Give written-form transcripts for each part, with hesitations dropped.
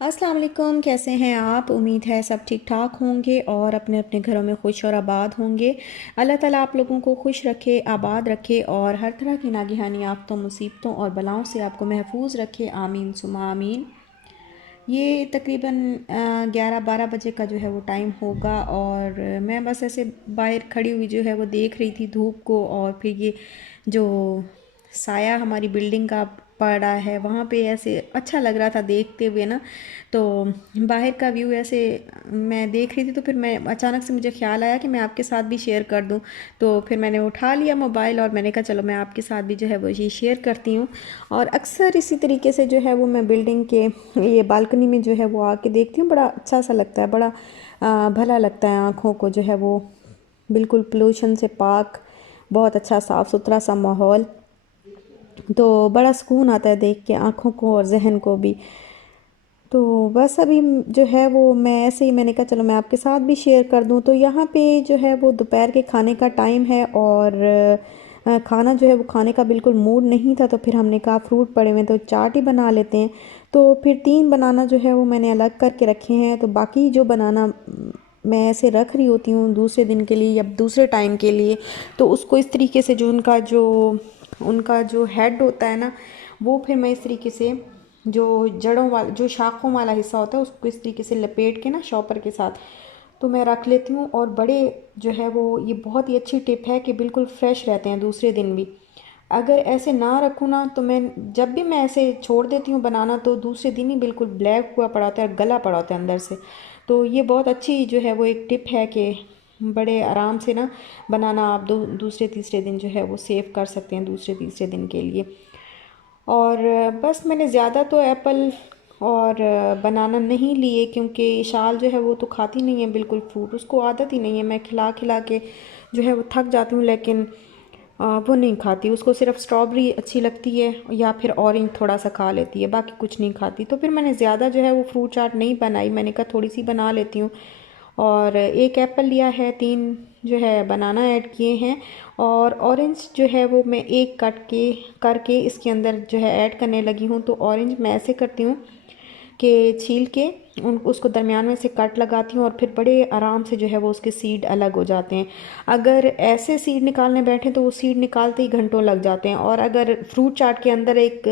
अस्सलाम वालेकुम, कैसे हैं आप? उम्मीद है सब ठीक ठाक होंगे और अपने अपने घरों में खुश और आबाद होंगे। अल्लाह ताला आप लोगों को खुश रखे, आबाद रखे और हर तरह की नागहानी आफ़तों, मुसीबतों और बलाओं से आपको महफूज रखे। आमीन सुमा आमीन। ये तकरीबन 11-12 बजे का जो है वो टाइम होगा और मैं बस ऐसे बाहर खड़ी हुई जो है वो देख रही थी धूप को, और फिर ये जो साया हमारी बिल्डिंग का पड़ा है वहाँ पे ऐसे अच्छा लग रहा था देखते हुए ना। तो बाहर का व्यू ऐसे मैं देख रही थी, तो फिर मैं अचानक से मुझे ख्याल आया कि मैं आपके साथ भी शेयर कर दूं। तो फिर मैंने उठा लिया मोबाइल और मैंने कहा चलो मैं आपके साथ भी जो है वो ये शेयर करती हूँ। और अक्सर इसी तरीके से जो है वो मैं बिल्डिंग के ये बालकनी में जो है वो आके देखती हूँ। बड़ा अच्छा सा लगता है, बड़ा भला लगता है आँखों को जो है वो, बिल्कुल पोल्यूशन से पाक, बहुत अच्छा साफ़ सुथरा सा माहौल। तो बड़ा सुकून आता है देख के आँखों को और जहन को भी। तो बस अभी जो है वो मैं ऐसे ही मैंने कहा चलो मैं आपके साथ भी शेयर कर दूं। तो यहाँ पे जो है वो दोपहर के खाने का टाइम है और खाना जो है वो खाने का बिल्कुल मूड नहीं था, तो फिर हमने कहा फ्रूट पड़े हुए हैं तो चाट ही बना लेते हैं। तो फिर 3 बनाना जो है वो मैंने अलग करके रखे हैं, तो बाकी जो बनाना मैं ऐसे रख रही होती हूँ दूसरे दिन के लिए या दूसरे टाइम के लिए। तो उसको इस तरीके से जो उनका जो हेड होता है ना, वो फिर मैं इस तरीके से जो जड़ों वाला जो शाखों वाला हिस्सा होता है उसको इस तरीके से लपेट के ना शॉपर के साथ तो मैं रख लेती हूँ। और बड़े जो है वो ये बहुत ही अच्छी टिप है कि बिल्कुल फ्रेश रहते हैं दूसरे दिन भी। अगर ऐसे ना रखूँ ना तो मैं जब भी मैं ऐसे छोड़ देती हूँ बनाना तो दूसरे दिन ही बिल्कुल ब्लैक हुआ पड़ा होता है और गला पड़ा होता है अंदर से। तो ये बहुत अच्छी जो है वो एक टिप है कि बड़े आराम से ना बनाना आप दूसरे तीसरे दिन जो है वो सेव कर सकते हैं दूसरे तीसरे दिन के लिए। और बस मैंने ज़्यादा तो एप्पल और बनाना नहीं लिए, क्योंकि शाल जो है वो तो खाती नहीं है बिल्कुल फ्रूट, उसको आदत ही नहीं है। मैं खिला खिला के जो है वो थक जाती हूँ, लेकिन वो नहीं खाती। उसको सिर्फ स्ट्रॉबेरी अच्छी लगती है या फिर ऑरेंज थोड़ा सा खा लेती है, बाकी कुछ नहीं खाती। तो फिर मैंने ज़्यादा जो है वो फ्रूट चाट नहीं बनाई, मैंने कहा थोड़ी सी बना लेती हूँ। और एक एप्पल लिया है, 3 जो है बनाना ऐड किए हैं, और ऑरेंज जो है वो मैं एक कट के करके इसके अंदर जो है ऐड करने लगी हूँ। तो ऑरेंज मैं ऐसे करती हूँ कि छील के उसको दरमियान में से कट लगाती हूँ और फिर बड़े आराम से जो है वो उसके सीड अलग हो जाते हैं। अगर ऐसे सीड निकालने बैठे तो वो सीड निकालते ही घंटों लग जाते हैं, और अगर फ्रूट चाट के अंदर एक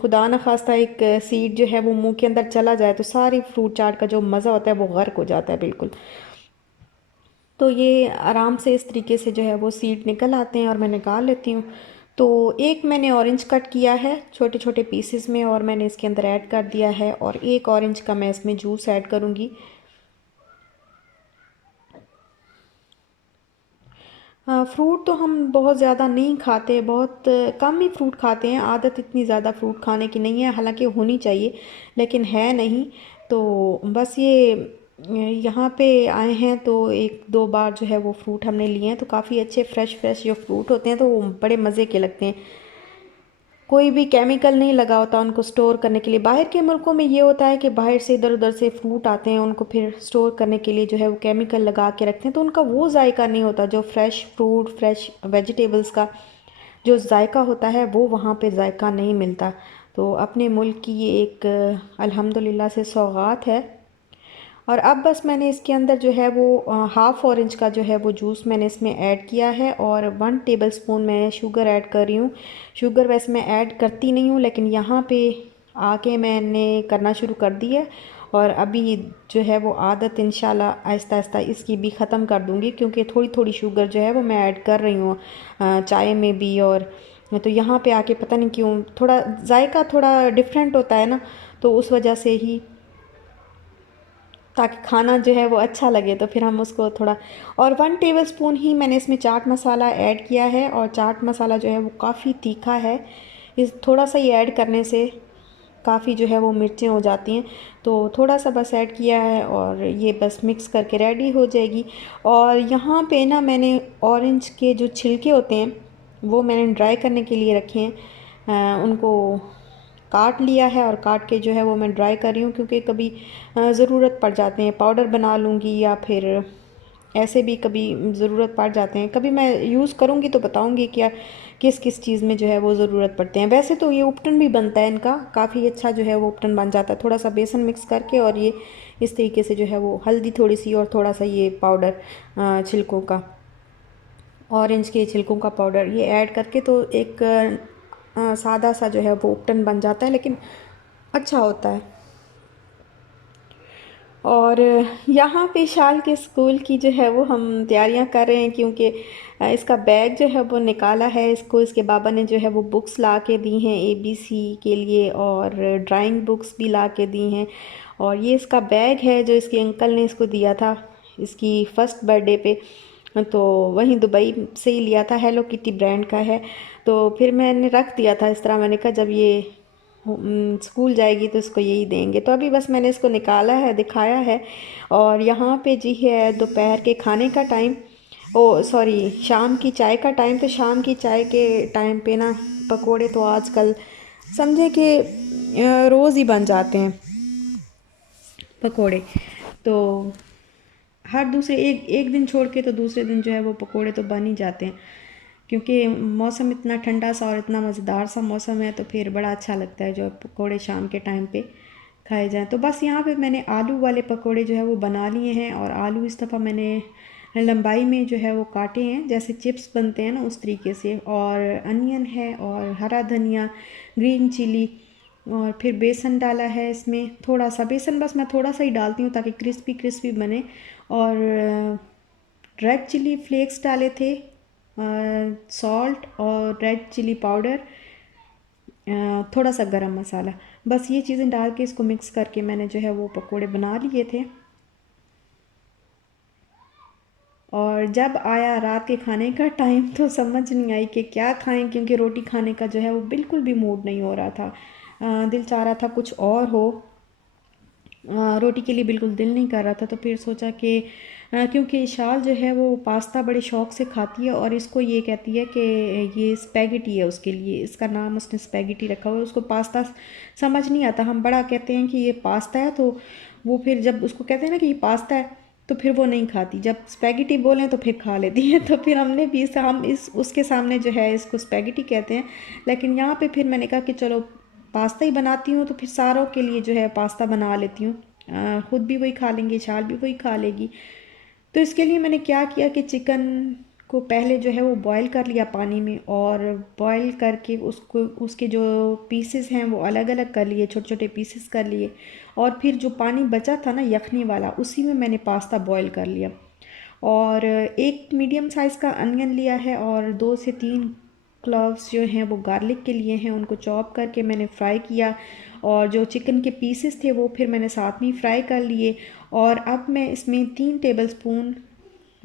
खुदा न खास्ता एक सीड जो है वो मुंह के अंदर चला जाए तो सारी फ्रूट चाट का जो मज़ा होता है वो गर्क हो जाता है बिल्कुल। तो ये आराम से इस तरीके से जो है वो सीड निकल आते हैं और मैं निकाल लेती हूँ। तो एक मैंने ऑरेंज कट किया है छोटे छोटे पीसेस में और मैंने इसके अंदर ऐड कर दिया है, और एक ऑरेंज का मैं इसमें जूस ऐड करूँगी। फ्रूट तो हम बहुत ज़्यादा नहीं खाते, बहुत कम ही फ्रूट खाते हैं। आदत इतनी ज़्यादा फ्रूट खाने की नहीं है, हालांकि होनी चाहिए लेकिन है नहीं। तो बस ये यहाँ पे आए हैं तो एक दो बार जो है वो फ्रूट हमने लिए हैं, तो काफ़ी अच्छे फ्रेश फ्रेश जो फ्रूट होते हैं तो वो बड़े मज़े के लगते हैं। कोई भी केमिकल नहीं लगा होता उनको स्टोर करने के लिए। बाहर के मुल्कों में ये होता है कि बाहर से इधर उधर से फ्रूट आते हैं, उनको फिर स्टोर करने के लिए जो है वो केमिकल लगा के रखते हैं, तो उनका वो जायका नहीं होता जो फ्रेश फ्रूट फ्रेश वेजिटेबल्स का जो जायका होता है वो वहाँ पे जायका नहीं मिलता। तो अपने मुल्क की ये एक अल्हम्दुलिल्लाह से सौगात है। और अब बस मैंने इसके अंदर जो है वो हाफ़ ऑरेंज का जो है वो जूस मैंने इसमें ऐड किया है, और 1 टेबलस्पून मैं शुगर ऐड कर रही हूँ। शुगर वैसे मैं ऐड करती नहीं हूँ, लेकिन यहाँ पे आके मैंने करना शुरू कर दी है। और अभी जो है वो आदत इंशाल्लाह आहिस्ता आहिस्ता इसकी भी ख़त्म कर दूँगी, क्योंकि थोड़ी थोड़ी शुगर जो है वो मैं ऐड कर रही हूँ चाय में भी। और तो यहाँ पे आके पता नहीं क्यों थोड़ा जायका थोड़ा डिफरेंट होता है ना, तो उस वजह से ही, ताकि खाना जो है वो अच्छा लगे तो फिर हम उसको थोड़ा। और 1 टेबलस्पून ही मैंने इसमें चाट मसाला ऐड किया है, और चाट मसाला जो है वो काफ़ी तीखा है। इस थोड़ा सा ही ऐड करने से काफ़ी जो है वो मिर्चें हो जाती हैं, तो थोड़ा सा बस ऐड किया है और ये बस मिक्स करके रेडी हो जाएगी। और यहाँ पे ना मैंने ऑरेंज के जो छिलके होते हैं वो मैंने ड्राई करने के लिए रखे हैं। उनको काट लिया है और काट के जो है वो मैं ड्राई कर रही हूँ, क्योंकि कभी ज़रूरत पड़ जाते हैं। पाउडर बना लूँगी या फिर ऐसे भी कभी ज़रूरत पड़ जाते हैं। कभी मैं यूज़ करूँगी तो बताऊँगी क्या किस किस चीज़ में जो है वो ज़रूरत पड़ते हैं। वैसे तो ये उपटन भी बनता है इनका, काफ़ी अच्छा जो है वो उपटन बन जाता है। थोड़ा सा बेसन मिक्स करके और ये इस तरीके से जो है वो हल्दी थोड़ी सी और थोड़ा सा ये पाउडर छिलकों का, ऑरेंज के छिलकों का पाउडर, ये ऐड करके तो एक सादा सा जो है वो उपटन बन जाता है, लेकिन अच्छा होता है। और यहाँ पे शाल के स्कूल की जो है वो हम तैयारियां कर रहे हैं, क्योंकि इसका बैग जो है वो निकाला है। इसको इसके बाबा ने जो है वो बुक्स ला के दी हैं ABC के लिए, और ड्राइंग बुक्स भी ला के दी हैं। और ये इसका बैग है जो इसके अंकल ने इसको दिया था इसकी फर्स्ट बर्थडे पे, तो वहीं दुबई से ही लिया था, हेलो किटी ब्रांड का है। तो फिर मैंने रख दिया था इस तरह, मैंने कहा जब ये स्कूल जाएगी तो इसको यही देंगे। तो अभी बस मैंने इसको निकाला है, दिखाया है। और यहाँ पे जी है दोपहर के खाने का टाइम, ओ सॉरी शाम की चाय का टाइम। तो शाम की चाय के टाइम पे ना पकोड़े तो आजकल समझे कि रोज़ ही बन जाते हैं पकोड़े। तो हर दूसरे एक एक दिन छोड़ के तो दूसरे दिन जो है वो पकोड़े तो बन ही जाते हैं, क्योंकि मौसम इतना ठंडा सा और इतना मज़ेदार सा मौसम है, तो फिर बड़ा अच्छा लगता है जो पकोड़े शाम के टाइम पे खाए जाएं। तो बस यहाँ पे मैंने आलू वाले पकोड़े जो है वो बना लिए हैं, और आलू इस दफ़ा मैंने लंबाई में जो है वो काटे हैं, जैसे चिप्स बनते हैं ना उस तरीके से। और अनियन है और हरा धनिया, ग्रीन चिली, और फिर बेसन डाला है इसमें, थोड़ा सा बेसन, बस मैं थोड़ा सा ही डालती हूँ ताकि क्रिस्पी क्रिस्पी बने। और रेड चिली फ्लेक्स डाले थे, सॉल्ट और रेड चिली पाउडर, थोड़ा सा गरम मसाला, बस ये चीज़ें डाल के इसको मिक्स करके मैंने जो है वो पकोड़े बना लिए थे। और जब आया रात के खाने का टाइम तो समझ नहीं आई कि क्या खाएं, क्योंकि रोटी खाने का जो है वो बिल्कुल भी मूड नहीं हो रहा था। दिल चाह रहा था कुछ और हो, रोटी के लिए बिल्कुल दिल नहीं कर रहा था। तो फिर सोचा कि क्योंकि इशाल जो है वो पास्ता बड़े शौक़ से खाती है, और इसको ये कहती है कि ये स्पैगेटी है उसके लिए, इसका नाम उसने स्पैगेटी रखा हुआ है। उसको पास्ता समझ नहीं आता, हम बड़ा कहते हैं कि ये पास्ता है, तो वो फिर जब उसको कहते हैं ना कि ये पास्ता है तो फिर वो नहीं खाती, जब स्पैगेटी बोलें तो फिर खा लेती है। तो फिर हमने भी हम इस उसके सामने जो है इसको स्पैगेटी कहते हैं। लेकिन यहाँ पे फिर मैंने कहा कि चलो पास्ता ही बनाती हूँ, तो फिर सारों के लिए जो है पास्ता बना लेती हूँ, ख़ुद भी वही खा लेंगे, शाल भी वही खा लेगी। तो इसके लिए मैंने क्या किया कि चिकन को पहले जो है वो बॉईल कर लिया पानी में, और बॉईल करके उसको उसके जो पीसेस हैं वो अलग अलग कर लिए, छोटे छोटे पीसेस कर लिए। और फिर जो पानी बचा था ना यखनी वाला, उसी में मैंने पास्ता बॉईल कर लिया। और एक मीडियम साइज़ का अनियन लिया है, और 2 से 3 क्लव्स जो हैं वो गार्लिक के लिए हैं, उनको चॉप करके मैंने फ्राई किया। और जो चिकन के पीसेस थे वो फिर मैंने साथ में फ्राई कर लिए। और अब मैं इसमें 3 टेबलस्पून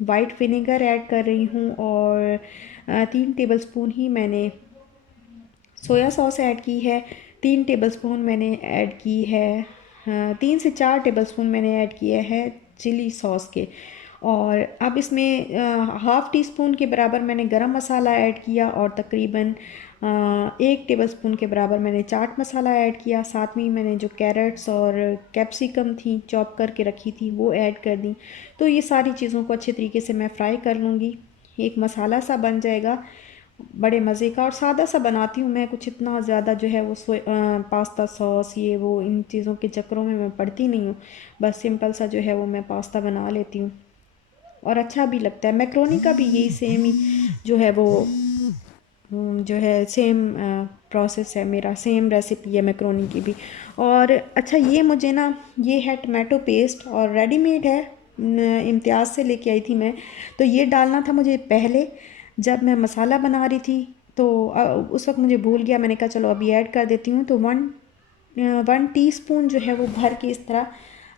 वाइट विनेगर ऐड कर रही हूँ, और 3 टेबलस्पून ही मैंने सोया सॉस ऐड की है। 3 टेबलस्पून मैंने ऐड की है, 3 से 4 टेबलस्पून मैंने ऐड किए हैं चिली सॉस के। और अब इसमें हाफ़ टी स्पून के बराबर मैंने गरम मसाला ऐड किया, और तकरीबन 1 टेबलस्पून के बराबर मैंने चाट मसाला ऐड किया। साथ में ही मैंने जो कैरेट्स और कैप्सिकम थी चॉप करके रखी थी वो ऐड कर दी। तो ये सारी चीज़ों को अच्छे तरीके से मैं फ्राई कर लूँगी, एक मसाला सा बन जाएगा बड़े मज़े का। और सादा सा बनाती हूँ मैं, कुछ इतना ज़्यादा जो है वो पास्ता सॉस ये वो इन चीज़ों के चक्करों में मैं पड़ती नहीं हूँ। बस सिंपल सा जो है वो मैं पास्ता बना लेती हूँ, और अच्छा भी लगता है। मैक्रोनी का भी यही सेम ही जो है वो जो है सेम प्रोसेस है, मेरा सेम रेसिपी है मैक्रोनी की भी। और अच्छा ये मुझे ना ये है टमाटो पेस्ट, और रेडीमेड है, इम्तियाज़ से लेके आई थी मैं। तो ये डालना था मुझे पहले जब मैं मसाला बना रही थी, तो उस वक्त मुझे भूल गया, मैंने कहा चलो अभी ऐड कर देती हूँ। तो 1 टीस्पून जो है वो भर के इस तरह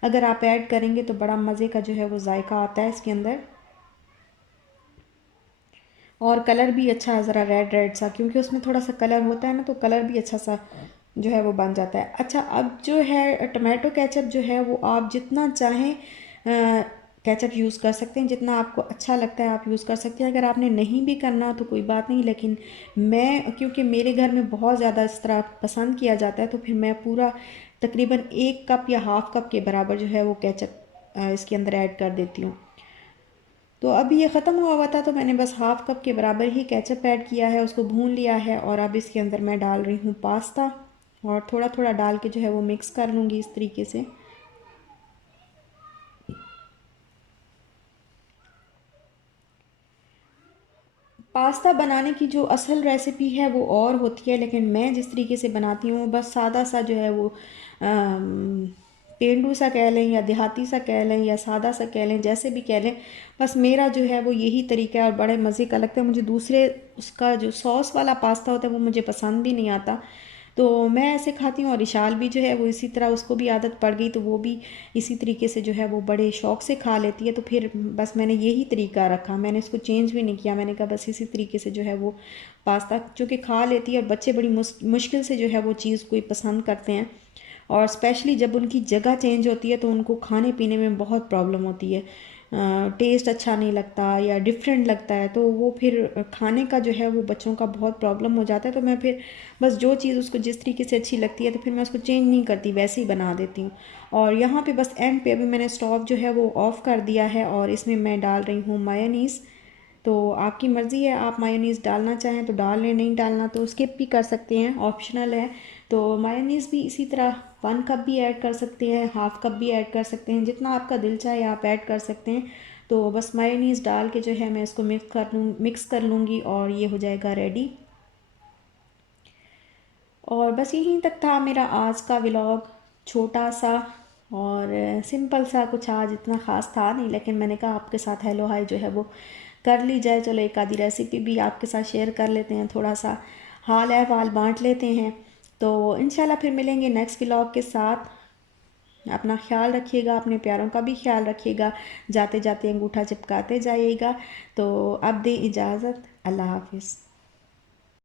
अगर आप ऐड करेंगे तो बड़ा मज़े का जो है वो जायका आता है इसके अंदर। और कलर भी अच्छा ज़रा रेड रेड सा, क्योंकि उसमें थोड़ा सा कलर होता है ना, तो कलर भी अच्छा सा जो है वो बन जाता है। अच्छा अब जो है टमाटो केचप जो है वो आप जितना चाहें केचप यूज़ कर सकते हैं, जितना आपको अच्छा लगता है आप यूज़ कर सकते हैं। अगर आपने नहीं भी करना तो कोई बात नहीं, लेकिन मैं क्योंकि मेरे घर में बहुत ज़्यादा इस तरह पसंद किया जाता है, तो फिर मैं पूरा तकरीबन 1 कप या हाफ़ कप के बराबर जो है वो केचप इसके अंदर ऐड कर देती हूँ। तो अभी ये ख़त्म हुआ हुआ था, तो मैंने बस हाफ़ कप के बराबर ही केचप ऐड किया है, उसको भून लिया है। और अब इसके अंदर मैं डाल रही हूँ पास्ता, और थोड़ा थोड़ा डाल के जो है वो मिक्स कर लूँगी इस तरीके से। पास्ता बनाने की जो असल रेसिपी है वो और होती है, लेकिन मैं जिस तरीके से बनाती हूँ बस सादा सा जो है वो पेंडू सा कह लें या देहाती सा कह लें या सादा सा कह लें, जैसे भी कह लें, बस मेरा जो है वो यही तरीका है और बड़े मज़े का लगता है मुझे। दूसरे उसका जो सॉस वाला पास्ता होता है वो मुझे पसंद भी नहीं आता, तो मैं ऐसे खाती हूँ। और इशाल भी जो है वो इसी तरह, उसको भी आदत पड़ गई तो वो भी इसी तरीके से जो है वो बड़े शौक़ से खा लेती है। तो फिर बस मैंने यही तरीका रखा, मैंने इसको चेंज भी नहीं किया। मैंने कहा बस इसी तरीके से जो है वो पास्ता जो कि खा लेती है, और बच्चे बड़ी मुश्किल से जो है वो चीज़ कोई पसंद करते हैं। और स्पेशली जब उनकी जगह चेंज होती है तो उनको खाने पीने में बहुत प्रॉब्लम होती है, टेस्ट अच्छा नहीं लगता या डिफरेंट लगता है, तो वो फिर खाने का जो है वो बच्चों का बहुत प्रॉब्लम हो जाता है। तो मैं फिर बस जो चीज़ उसको जिस तरीके से अच्छी लगती है तो फिर मैं उसको चेंज नहीं करती, वैसे ही बना देती हूँ। और यहाँ पे बस एंड पे अभी मैंने स्टोव जो है वो ऑफ़ कर दिया है, और इसमें मैं डाल रही हूँ मायोनीज़। तो आपकी मर्ज़ी है, आप मायोनीज़ डालना चाहें तो डाल लें, नहीं डालना तो स्किप भी कर सकते हैं, ऑप्शनल है। तो मायोनीज़ भी इसी तरह 1 कप भी ऐड कर सकते हैं, हाफ़ कप भी ऐड कर सकते हैं, जितना आपका दिल चाहे आप ऐड कर सकते हैं। तो बस मायोनीज़ डाल के जो है मैं इसको मिक्स कर लूँगी और ये हो जाएगा रेडी। और बस यहीं तक था मेरा आज का व्लॉग, छोटा सा और सिंपल सा, कुछ आज इतना ख़ास था नहीं, लेकिन मैंने कहा आपके साथ हेलो हाय जो है वो कर ली जाए। चलो एक आधी रेसिपी भी आपके साथ शेयर कर लेते हैं, थोड़ा सा हाल अहवाल बांट लेते हैं। तो इंशाल्लाह फिर मिलेंगे नेक्स्ट व्लॉग के साथ। अपना ख्याल रखिएगा, अपने प्यारों का भी ख्याल रखिएगा, जाते जाते अंगूठा चिपकाते जाइएगा। तो अब दें इजाज़त, अल्लाह हाफिज़।